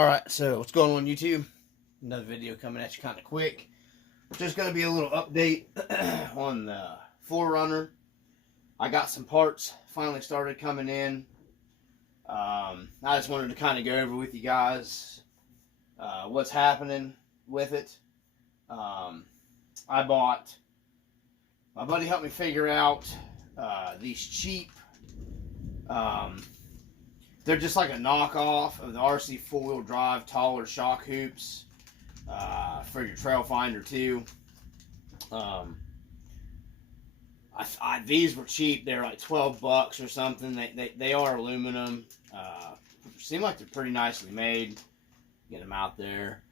Alright, so what's going on YouTube? Another video coming at you kind of quick. Just going to be a little update on the 4runner. I got some parts finally started coming in. I just wanted to kind of go over with you guys what's happening with it. My buddy helped me figure out these cheap, they're just like a knockoff of the RC four-wheel drive taller shock hoops for your trail finder too. These were cheap. They're like 12 bucks or something. They are aluminum. Seem like they're pretty nicely made. Get them out there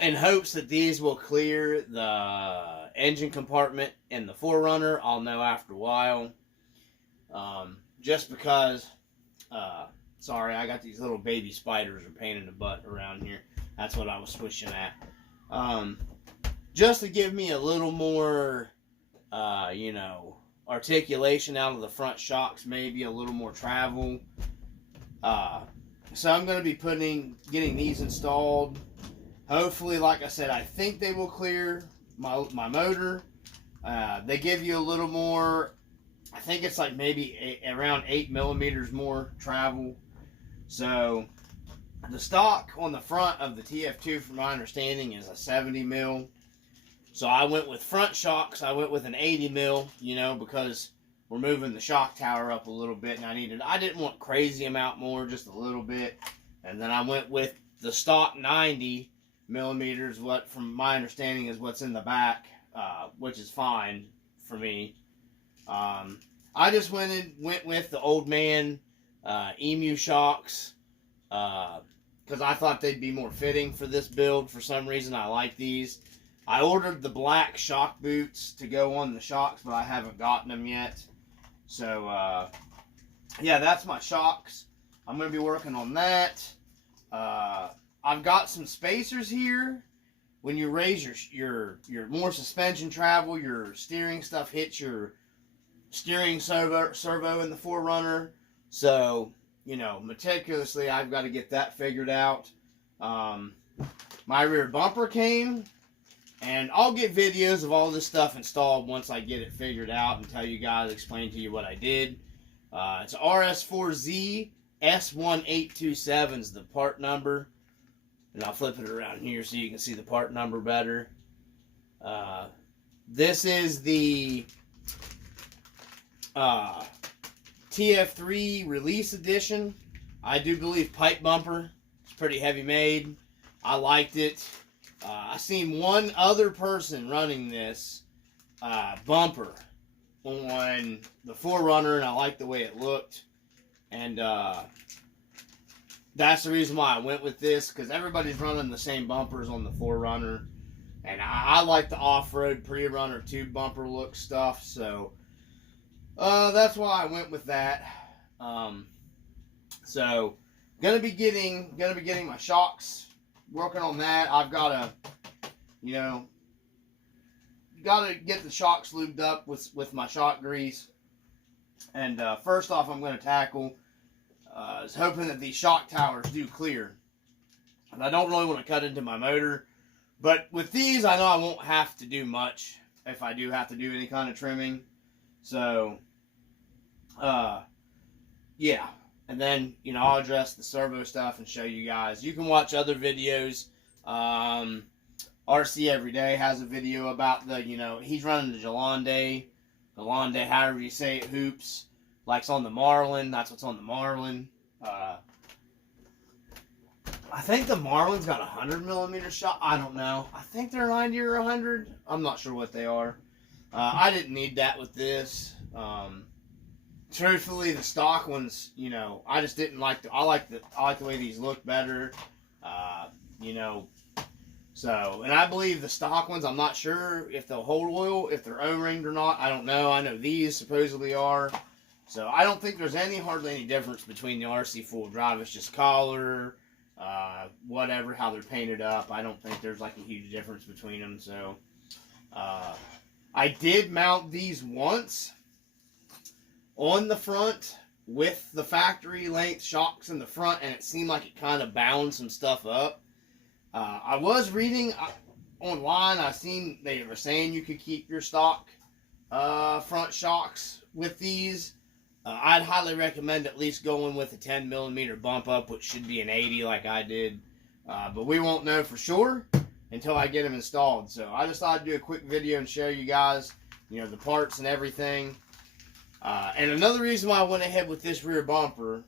in hopes that these will clear the engine compartment in the 4runner. I'll know after a while. Just because, sorry, I got these little baby spiders are pain in the butt around here. That's what I was swishing at. Just to give me a little more, you know, articulation out of the front shocks, maybe a little more travel. So I'm going to be getting these installed. Hopefully, like I said, I think they will clear my motor. They give you a little more, I think it's like maybe around 8 millimeters more travel. So the stock on the front of the TF2, from my understanding, is a 70 mil. So I went with front shocks. I went with an 80 mil, you know, because we're moving the shock tower up a little bit, and I didn't want crazy amount more, just a little bit. And then I went with the stock 90 millimeters, what from my understanding is what's in the back, which is fine for me. I just went with the old man Emu Shocks because I thought they'd be more fitting for this build. For some reason, I like these. I ordered the black shock boots to go on the shocks, but I haven't gotten them yet. So, yeah, that's my shocks. I'm going to be working on that. I've got some spacers here. When you raise your more suspension travel, your steering stuff hits your steering servo in the 4runner. So, you know, meticulously, I've got to get that figured out. My rear bumper came. And I'll get videos of all this stuff installed once I get it figured out and tell you guys, explain to you what I did. It's RS4Z S1827 is the part number. And I'll flip it around here so you can see the part number better. This is the TF3 release edition. I do believe pipe bumper. It's pretty heavy made. I liked it. I seen one other person running this bumper on the 4runner, and I liked the way it looked. And that's the reason why I went with this, because everybody's running the same bumpers on the 4runner. And I like the off-road pre-runner tube bumper look stuff, so that's why I went with that. So gonna be getting my shocks. Working on that. I've got to, you know, get the shocks lubed up with my shock grease. And first off, I'm going to tackle is hoping that these shock towers do clear. And I don't really want to cut into my motor, but with these, I know I won't have to do much if I do have to do any kind of trimming. So, yeah. And then, you know, I'll address the servo stuff and show you guys. You can watch other videos. RC Everyday has a video about the, you know, he's running the Galande, however you say it, hoops. Like it's on the Marlin. That's what's on the Marlin. I think the Marlin's got a 100 millimeter shot. I don't know. I think they're 90 or 100. I'm not sure what they are. I didn't need that with this. Truthfully, the stock ones, you know, I just didn't like I like the way these look better, you know. So, and I believe the stock ones, I'm not sure if they'll hold oil, if they're O-ringed or not. I don't know. I know these supposedly are. So, I don't think there's hardly any difference between the RC full drive. It's just collar, whatever, how they're painted up. I don't think there's like a huge difference between them. So, I did mount these once on the front with the factory length shocks in the front, and it seemed like it kind of bound some stuff up. I was reading online, I seen they were saying you could keep your stock front shocks with these. I'd highly recommend at least going with a 10mm bump up, which should be an 80 like I did. But we won't know for sure until I get them installed. So I just thought I'd do a quick video and show you guys, you know, the parts and everything. And another reason why I went ahead with this rear bumper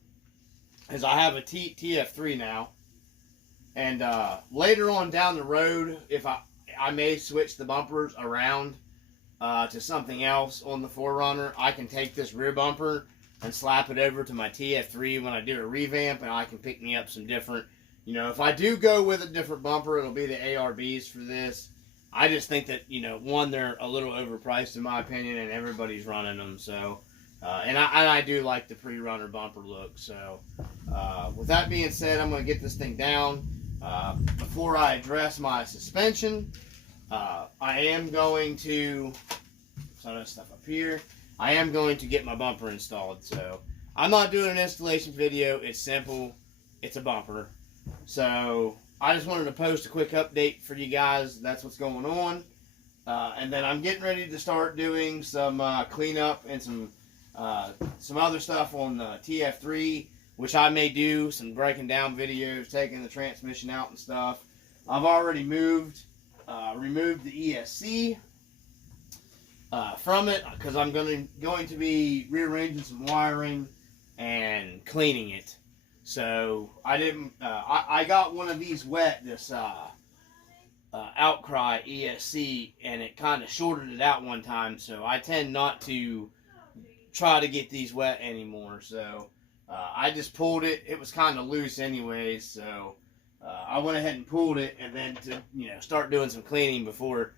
is I have a TF3 now. And later on down the road, if I may switch the bumpers around to something else on the 4Runner, I can take this rear bumper and slap it over to my TF3 when I do a revamp, and I can pick me up some different, you know, if I do go with a different bumper, it'll be the ARBs for this. I just think that, you know, one, they're a little overpriced in my opinion, and everybody's running them, so, and I do like the pre-runner bumper look. So with that being said, I'm going to get this thing down. Before I address my suspension, I am going to, some of that stuff up here, I am going to get my bumper installed. So I'm not doing an installation video. It's simple. It's a bumper. So I just wanted to post a quick update for you guys. That's what's going on. And then I'm getting ready to start doing some cleanup and some other stuff on the TF3, which I may do some breaking down videos, taking the transmission out and stuff. I've already removed the ESC from it, because I'm going to be rearranging some wiring and cleaning it. So I didn't. I got one of these wet, this Outcry ESC, and it kind of shorted it out one time. So I tend not to try to get these wet anymore. So I just pulled it. It was kind of loose anyways. So I went ahead and pulled it, and then to, you know, start doing some cleaning before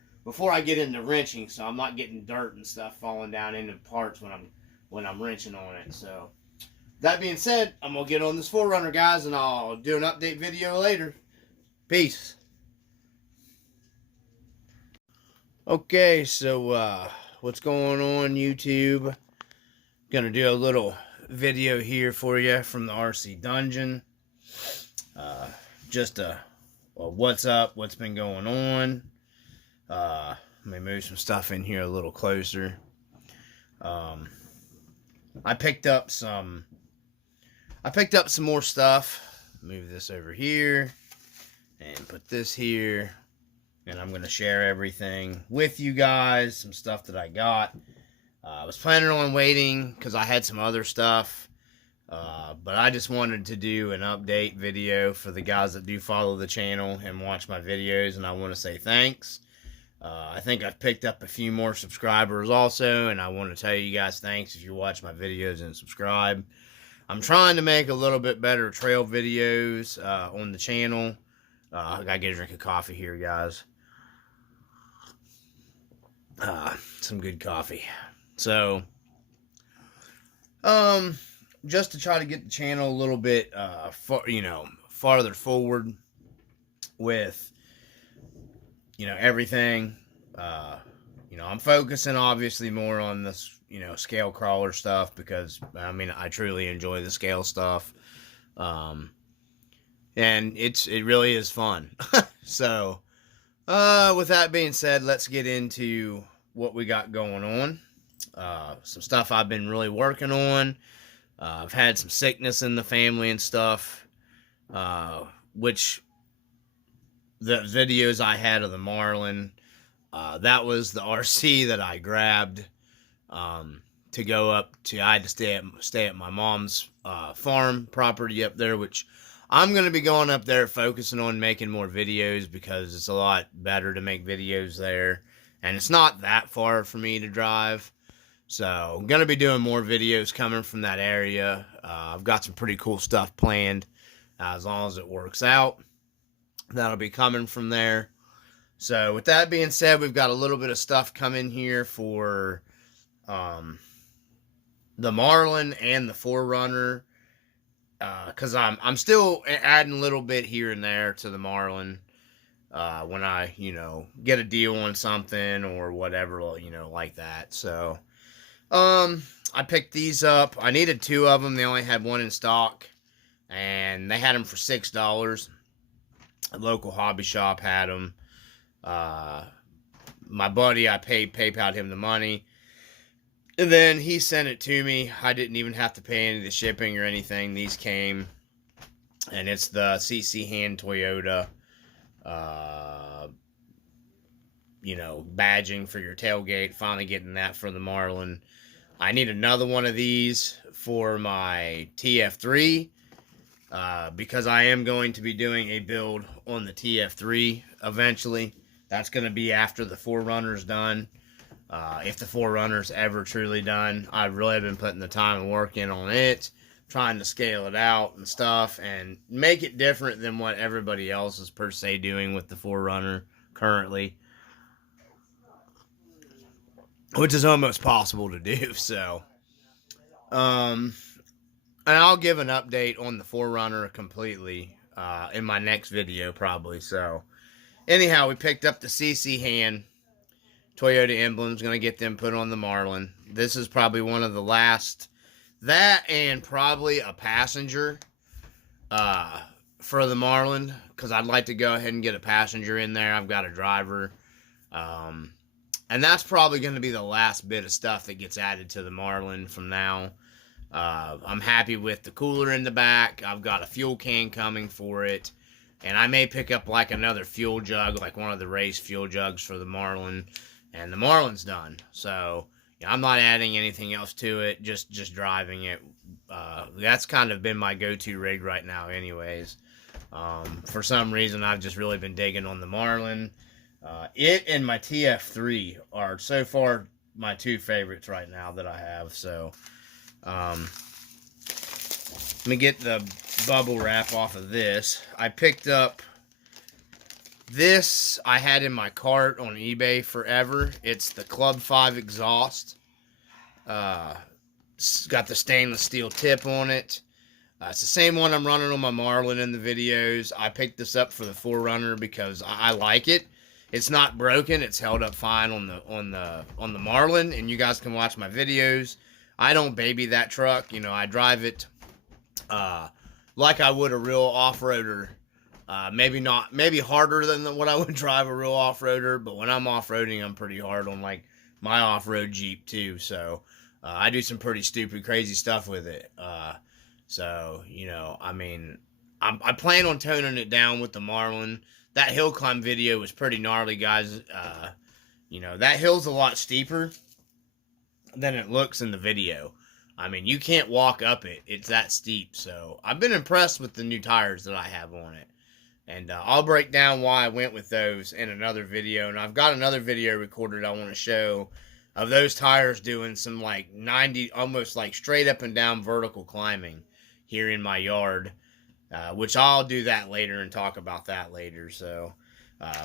I get into wrenching, so I'm not getting dirt and stuff falling down into parts when I'm wrenching on it. So that being said, I'm gonna get on this 4Runner, guys, and I'll do an update video later. Peace. Okay, so what's going on, YouTube? Gonna do a little video here for you from the RC Dungeon. Just what's up, what's been going on. Let me move some stuff in here a little closer. I picked up some more stuff. Move this over here and put this here, and I'm gonna share everything with you guys. Some stuff that I got. I was planning on waiting because I had some other stuff, but I just wanted to do an update video for the guys that do follow the channel and watch my videos, and I want to say thanks. I think I've picked up a few more subscribers also, and I want to tell you guys thanks if you watch my videos and subscribe. I'm trying to make a little bit better trail videos on the channel. I gotta get a drink of coffee here, guys. Some good coffee. So, just to try to get the channel a little bit, farther forward with, everything. I'm focusing obviously more on this, scale crawler stuff, because, I truly enjoy the scale stuff. And it really is fun. So, with that being said, let's get into what we got going on. Some stuff I've been really working on. I've had some sickness in the family and stuff, which the videos I had of the Marlin, that was the RC that I grabbed to go up to. I had to stay at my mom's farm property up there, which I'm going to be going up there focusing on making more videos, because it's a lot better to make videos there, and it's not that far for me to drive. So I'm going to be doing more videos coming from that area. I've got some pretty cool stuff planned, as long as it works out. That'll be coming from there. So with that being said, we've got a little bit of stuff coming here for the Marlin and the 4Runner. Because I'm still adding a little bit here and there to the Marlin. When I, get a deal on something or whatever, like that. So I picked these up. I needed 2 of them. They only had 1 in stock, and they had them for $6. A local hobby shop had them. My buddy, I PayPal'd him the money, and then he sent it to me. I didn't even have to pay any of the shipping or anything. These came, and it's the CC Hand Toyota, badging for your tailgate. Finally getting that for the Marlin. I need another one of these for my TF3, because I am going to be doing a build on the TF3 eventually. That's going to be after the 4runner's done. If the 4runner's ever truly done, I've really been putting the time and work in on it, trying to scale it out and stuff, and make it different than what everybody else is per se doing with the 4runner currently, which is almost possible to do. So, and I'll give an update on the 4runner completely in my next video probably. So, anyhow, we picked up the CC Hand Toyota emblems. Going to get them put on the Marlin. This is probably one of the last. That and probably a passenger for the Marlin, because I'd like to go ahead and get a passenger in there. I've got a driver. And that's probably going to be the last bit of stuff that gets added to the Marlin from now. I'm happy with the cooler in the back. I've got a fuel can coming for it. And I may pick up like another fuel jug, like one of the race fuel jugs for the Marlin. And the Marlin's done. So, I'm not adding anything else to it, just driving it. That's kind of been my go-to rig right now anyways. For some reason, I've just really been digging on the Marlin. It and my TF3 are so far my 2 favorites right now that I have. So, let me get the bubble wrap off of this. I picked up this. I had in my cart on eBay forever. It's the Club 5 exhaust. It's got the stainless steel tip on it. It's the same one I'm running on my Marlin in the videos. I picked this up for the 4runner because I like it. It's not broken. It's held up fine on the Marlin, and you guys can watch my videos. I don't baby that truck. I drive it like I would a real off-roader. Maybe harder than what I would drive a real off-roader, but when I'm off-roading, I'm pretty hard on like my off-road Jeep too. So I do some pretty stupid, crazy stuff with it. So I plan on toning it down with the Marlin. That hill climb video was pretty gnarly, guys. That hill's a lot steeper than it looks in the video. You can't walk up it. It's that steep. So I've been impressed with the new tires that I have on it. And I'll break down why I went with those in another video. And I've got another video recorded I want to show of those tires doing some like 90, almost like straight up and down vertical climbing here in my yard. Which I'll do that later and talk about that later. So,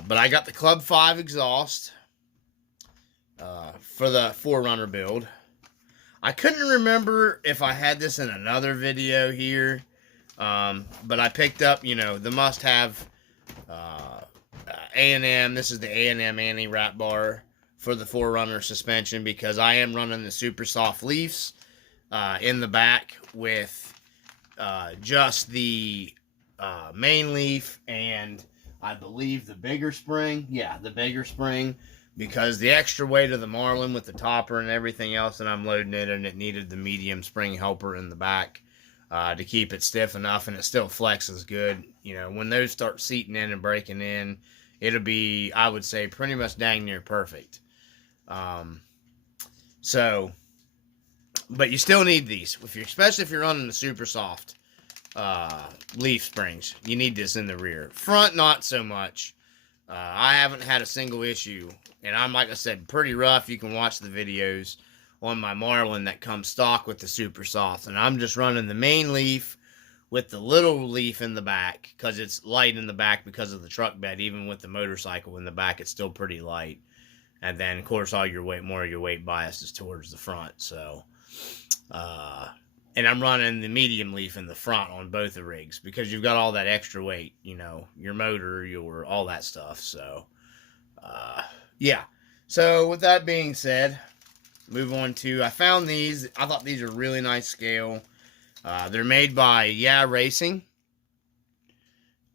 but I got the Club 5 exhaust for the 4runner build. I couldn't remember if I had this in another video here, but I picked up, the must-have A&M. This is the A&M anti-wrap bar for the 4runner suspension because I am running the super soft leafs in the back with just the main leaf and I believe the bigger spring. Yeah, the bigger spring, because the extra weight of the Marlin with the topper and everything else that I'm loading it, and it needed the medium spring helper in the back to keep it stiff enough, and it still flexes good. When those start seating in and breaking in, it'll be, I would say, pretty much dang near perfect. But you still need these, especially if you're running the super soft leaf springs. You need this in the rear. Front, not so much. I haven't had a single issue, and I'm, like I said, pretty rough. You can watch the videos on my Marlin that comes stock with the super soft, and I'm just running the main leaf with the little leaf in the back because it's light in the back because of the truck bed. Even with the motorcycle in the back, it's still pretty light. And then, of course, all your weight, more of your weight bias is towards the front. So, and I'm running the medium leaf in the front on both the rigs because you've got all that extra weight, your motor, all that stuff. So, yeah. So with that being said, move on to, I found these. I thought these are really nice scale. They're made by Yeah Racing.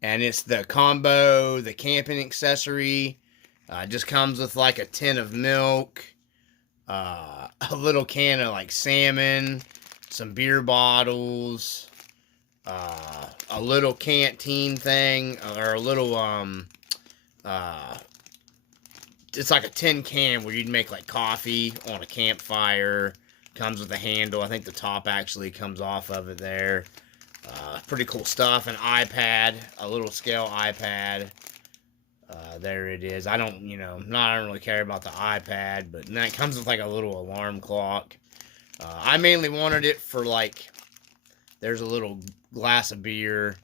And it's the combo, the camping accessory. Just comes with like a tin of milk, a little can of like salmon, some beer bottles, a little canteen thing, or a little, it's like a tin can where you'd make like coffee on a campfire. Comes with a handle. I think the top actually comes off of it there. Pretty cool stuff. An iPad, a little scale iPad. There it is. I don't really care about the iPad, but it comes with like a little alarm clock. I mainly wanted it for like, there's a little glass of beer.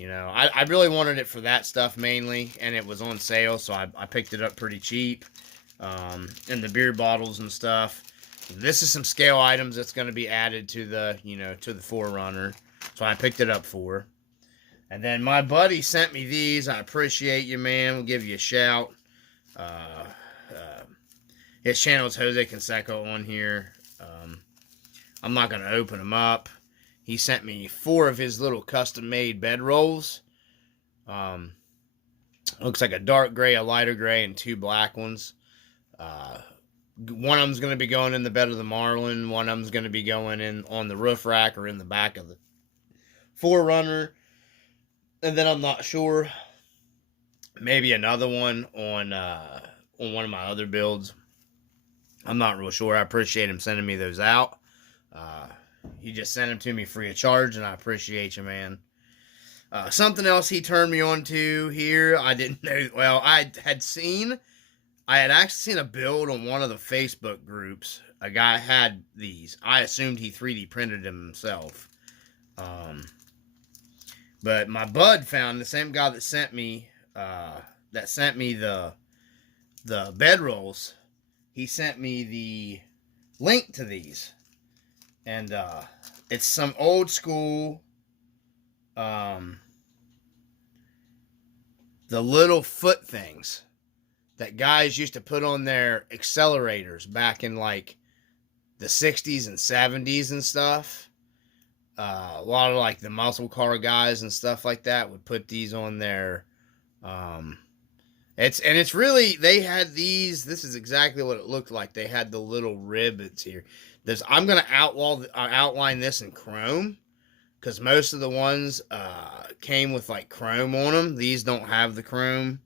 I really wanted it for that stuff mainly, and it was on sale, so I picked it up pretty cheap. And the beer bottles and stuff. This is some scale items that's going to be added to the, to the 4runner. So I picked it up for. And then my buddy sent me these. I appreciate you, man. We'll give you a shout. His channel is Jose Canseco on here. I'm not going to open them up. He sent me 4 of his little custom-made bedrolls. Looks like a dark gray, a lighter gray, and 2 black ones. One of them's going to be going in the bed of the Marlin. One of them's going to be going in on the roof rack or in the back of the 4runner. And then I'm not sure. Maybe another one on one of my other builds. I'm not real sure. I appreciate him sending me those out. He just sent them to me free of charge, and I appreciate you, man. Something else he turned me on to here. I didn't know. Well, I had actually seen a build on one of the Facebook groups. A guy had these. I assumed he 3D printed them himself. But my bud found, the same guy that sent me the bedrolls, he sent me the link to these. And it's some old school, the little foot things that guys used to put on their accelerators back in like the 60s and 70s and stuff. A lot of like the muscle car guys and stuff like that would put these on their, it's really, they had these, this is exactly what it looked like. They had the little rivets here. I'm going to outline this in chrome, because most of the ones came with like chrome on them. These don't have the chrome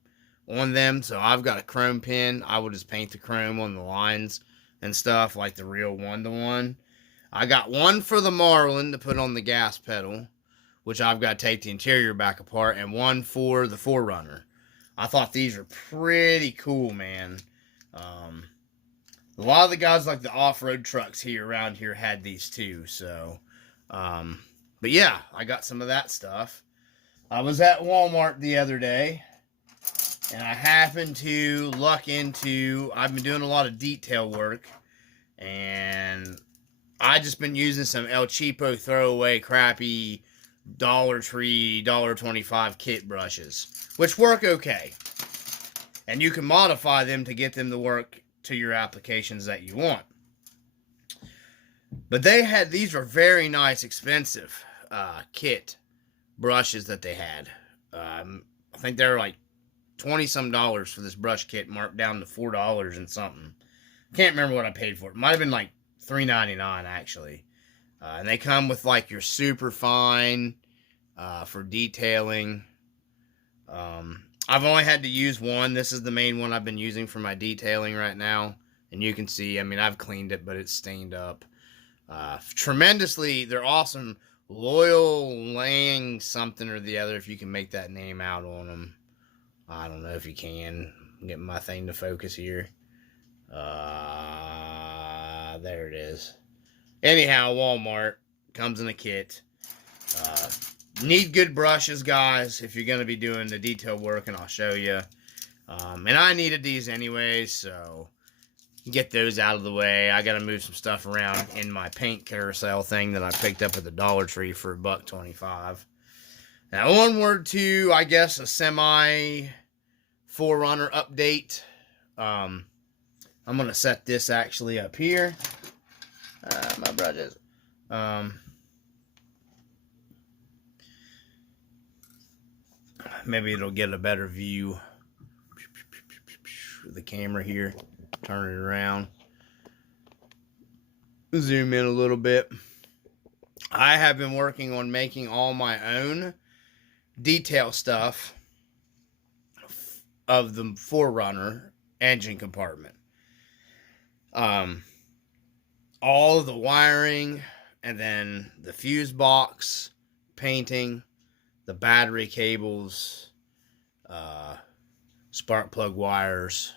on them, so I've got a chrome pen. I will just paint the chrome on the lines and stuff like the real 1-to-1. I got one for the Marlin to put on the gas pedal, which I've got to take the interior back apart, and one for the 4runner. I thought these were pretty cool, man. A lot of the guys like the off-road trucks here around here had these too, so but yeah, I got some of that stuff. I was at Walmart the other day, and I happened to luck into, I've been doing a lot of detail work, and I just been using some El Cheapo throwaway crappy Dollar Tree, $1.25 kit brushes, which work okay. And you can modify them to get them to work to your applications that you want. But these were very nice, expensive kit brushes that they had. I think they were like $20-some for this brush kit, marked down to $4 and something. Can't remember what I paid for it. Might have been like $3.99 actually. And they come with like your super fine for detailing. I've only had to use one. This is the main one I've been using for my detailing right now. And you can see, I mean, I've cleaned it, but it's stained up. Tremendously, they're awesome. Loyal Lang something or the other, if you can make that name out on them. I don't know if you can. I'm getting my thing to focus here. There it is. Anyhow, Walmart comes in a kit. Need good brushes, guys, if you're going to be doing the detail work, and I'll show you. And I needed these anyway, so get those out of the way. I got to move some stuff around in my paint carousel thing that I picked up at the Dollar Tree for $1.25. Now, onward to, I guess, a semi 4runner update. I'm going to set this actually up here. My brushes. Maybe it'll get a better view of the camera here. Turn it around. Zoom in a little bit. I have been working on making all my own detail stuff of the 4runner engine compartment. All of the wiring, and then the fuse box, painting, the battery cables, spark plug wires.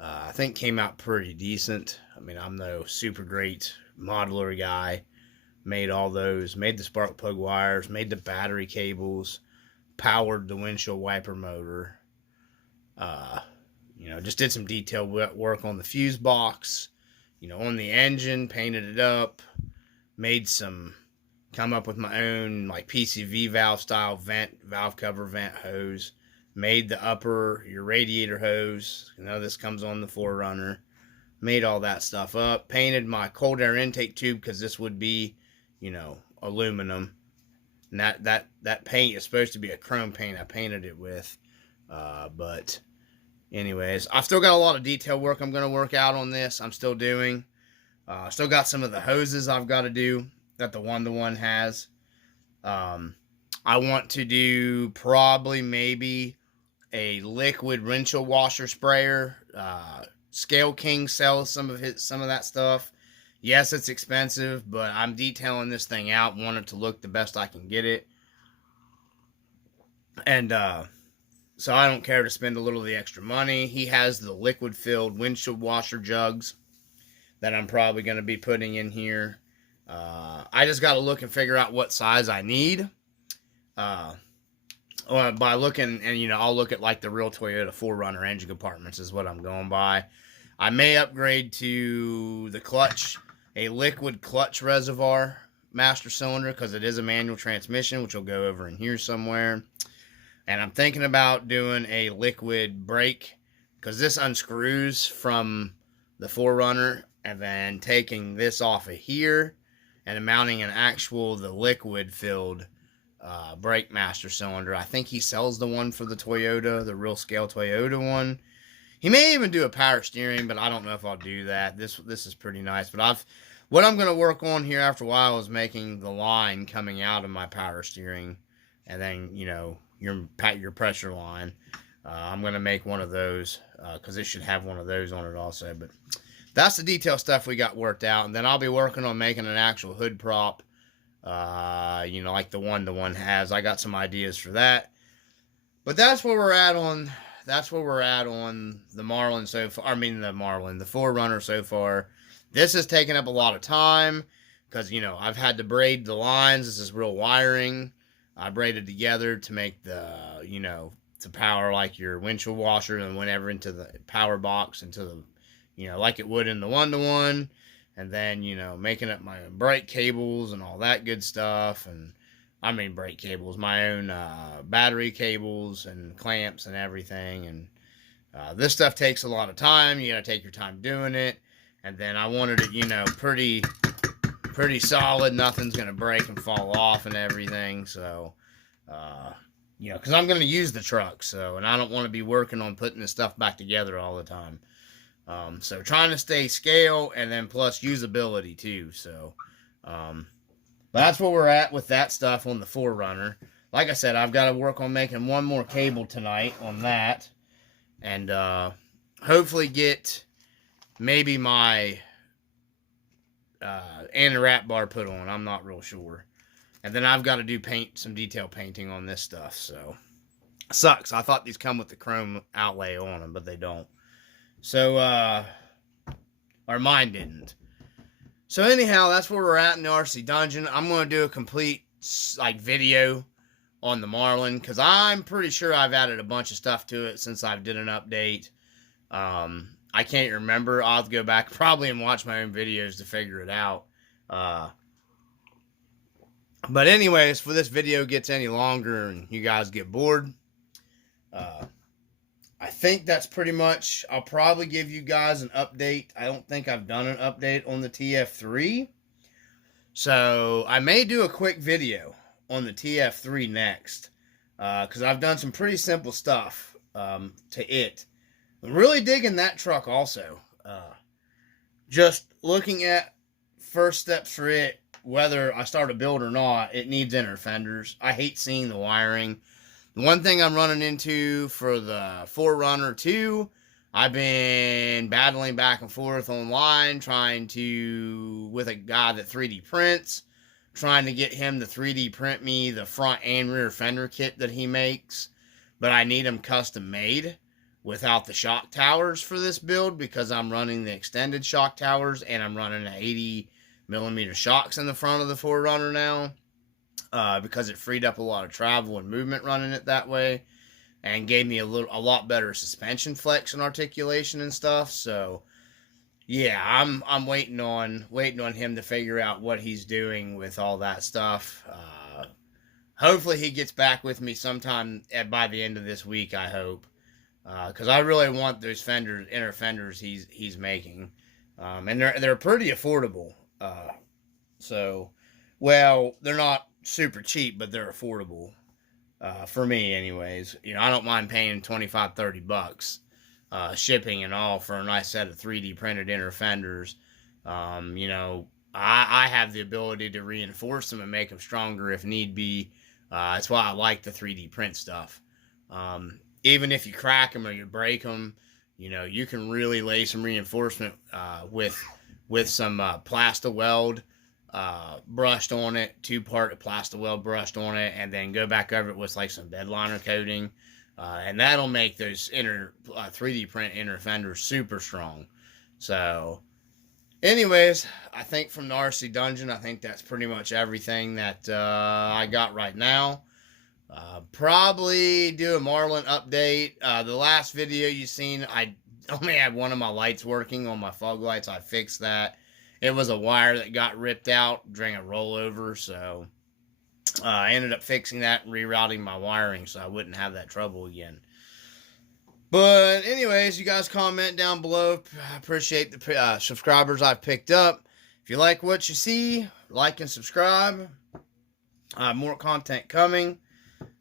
I think came out pretty decent. I mean, I'm no super great modeler guy. Made all those, made the spark plug wires, made the battery cables, powered the windshield wiper motor. You know, just did some detailed work on the fuse box, you know, on the engine, painted it up, come up with my own like PCV valve style valve cover vent hose, made your radiator hose. You know, this comes on the 4runner. Made all that stuff up, painted my cold air intake tube because this would be, you know, aluminum. And that paint is supposed to be a chrome paint I painted it with. But anyways, I've still got a lot of detail work I'm going to work out on this. I'm still doing. Still got some of the hoses I've got to do that the 1-to-1 has. I want to do probably maybe a liquid windshield washer sprayer. Scale King sells some of that stuff. Yes, it's expensive, but I'm detailing this thing out. Want it to look the best I can get it. And so I don't care to spend a little of the extra money. He has the liquid-filled windshield washer jugs that I'm probably going to be putting in here. I just got to look and figure out what size I need. By looking, and you know, I'll look at like the real Toyota 4runner engine compartments is what I'm going by. I may upgrade to the clutch, a liquid clutch reservoir master cylinder, because it is a manual transmission, which will go over in here somewhere. And I'm thinking about doing a liquid brake, because this unscrews from the 4runner, and then taking this off of here and mounting the liquid filled brake master cylinder. I think he sells the one for the Toyota, the real scale Toyota one. He may even do a power steering, but I don't know if I'll do that. This is pretty nice. But what I'm going to work on here after a while is making the line coming out of my power steering, and then, you know, your pressure line. I'm going to make one of those because it should have one of those on it also. But that's the detail stuff we got worked out, and then I'll be working on making an actual hood prop. You know, like the 1-to-1 has. I got some ideas for that. But that's where we're at on the Marlin so far. I mean the 4runner so far. This has taken up a lot of time because, you know, I've had to braid the lines. This is real wiring. I braided together to make the, you know, to power like your windshield washer, and whenever into the power box, into the, you know, like it would in the 1-to-1. And then, you know, making up my brake cables and all that good stuff. And I mean brake cables, my own battery cables and clamps and everything. And this stuff takes a lot of time. You got to take your time doing it. And then I wanted it, you know, pretty solid. Nothing's going to break and fall off and everything. So, you know, because I'm going to use the truck. So, and I don't want to be working on putting this stuff back together all the time. So trying to stay scale and then plus usability too. So, but that's where we're at with that stuff on the 4runner. Like I said, I've got to work on making one more cable tonight on that, and hopefully get maybe my anti-wrap bar put on. I'm not real sure. And then I've got to do some detail painting on this stuff. So sucks. I thought these come with the chrome outlay on them, but they don't. So, or mine didn't. So anyhow, that's where we're at in the RC Dungeon. I'm going to do a complete, like, video on the Marlin, because I'm pretty sure I've added a bunch of stuff to it since I did an update. I can't remember. I'll have to go back probably and watch my own videos to figure it out. But anyways, if this video gets any longer and you guys get bored, I think that's pretty much, I'll probably give you guys an update. I don't think I've done an update on the TF3. So I may do a quick video on the TF3 next. Because I've done some pretty simple stuff to it. I'm really digging that truck also. Just looking at first steps for it, whether I start a build or not, it needs inner fenders. I hate seeing the wiring. The one thing I'm running into for the 4runner 2, I've been battling back and forth online, with a guy that 3D prints, trying to get him to 3D print me the front and rear fender kit that he makes. But I need them custom made without the shock towers for this build, because I'm running the extended shock towers and I'm running 80mm shocks in the front of the 4runner now. Because it freed up a lot of travel and movement running it that way, and gave me a lot better suspension flex and articulation and stuff. So yeah, I'm waiting on him to figure out what he's doing with all that stuff. Hopefully he gets back with me sometime by the end of this week, I hope, because I really want those inner fenders he's making, and they're pretty affordable. So, well, they're not super cheap, but they're affordable, for me anyways. You know, I don't mind paying $25-30 shipping and all for a nice set of 3D printed inner fenders. You know, I have the ability to reinforce them and make them stronger if need be. That's why I like the 3D print stuff. Even if you crack them or you break them, you know, you can really lay some reinforcement with some Plasta Weld brushed on it, 2-part Plasta Weld brushed on it, and then go back over it with like some bedliner coating, and that'll make those 3D print inner fenders super strong. So anyways, I think from the RC Dungeon, I think that's pretty much everything that I got right now. Probably do a Marlin update. The last video you seen, I only had one of my lights working on my fog lights. I fixed that. It was a wire that got ripped out during a rollover, so I ended up fixing that and rerouting my wiring so I wouldn't have that trouble again. But anyways, you guys comment down below. I appreciate the subscribers I've picked up. If you like what you see, like and subscribe. More content coming.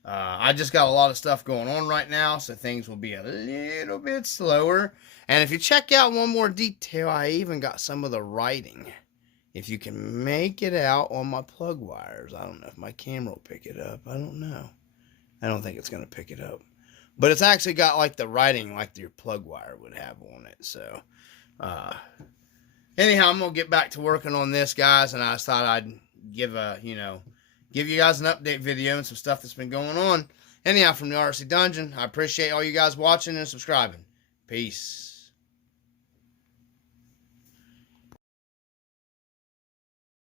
I just got a lot of stuff going on right now, so things will be a little bit slower. And if you check out one more detail, I even got some of the writing. If you can make it out on my plug wires. I don't know if my camera will pick it up. I don't know. I don't think it's going to pick it up. But it's actually got like the writing like your plug wire would have on it. So, anyhow, I'm going to get back to working on this, guys. And I just thought I'd give you guys an update video and some stuff that's been going on. Anyhow, from the RC Dungeon, I appreciate all you guys watching and subscribing. Peace.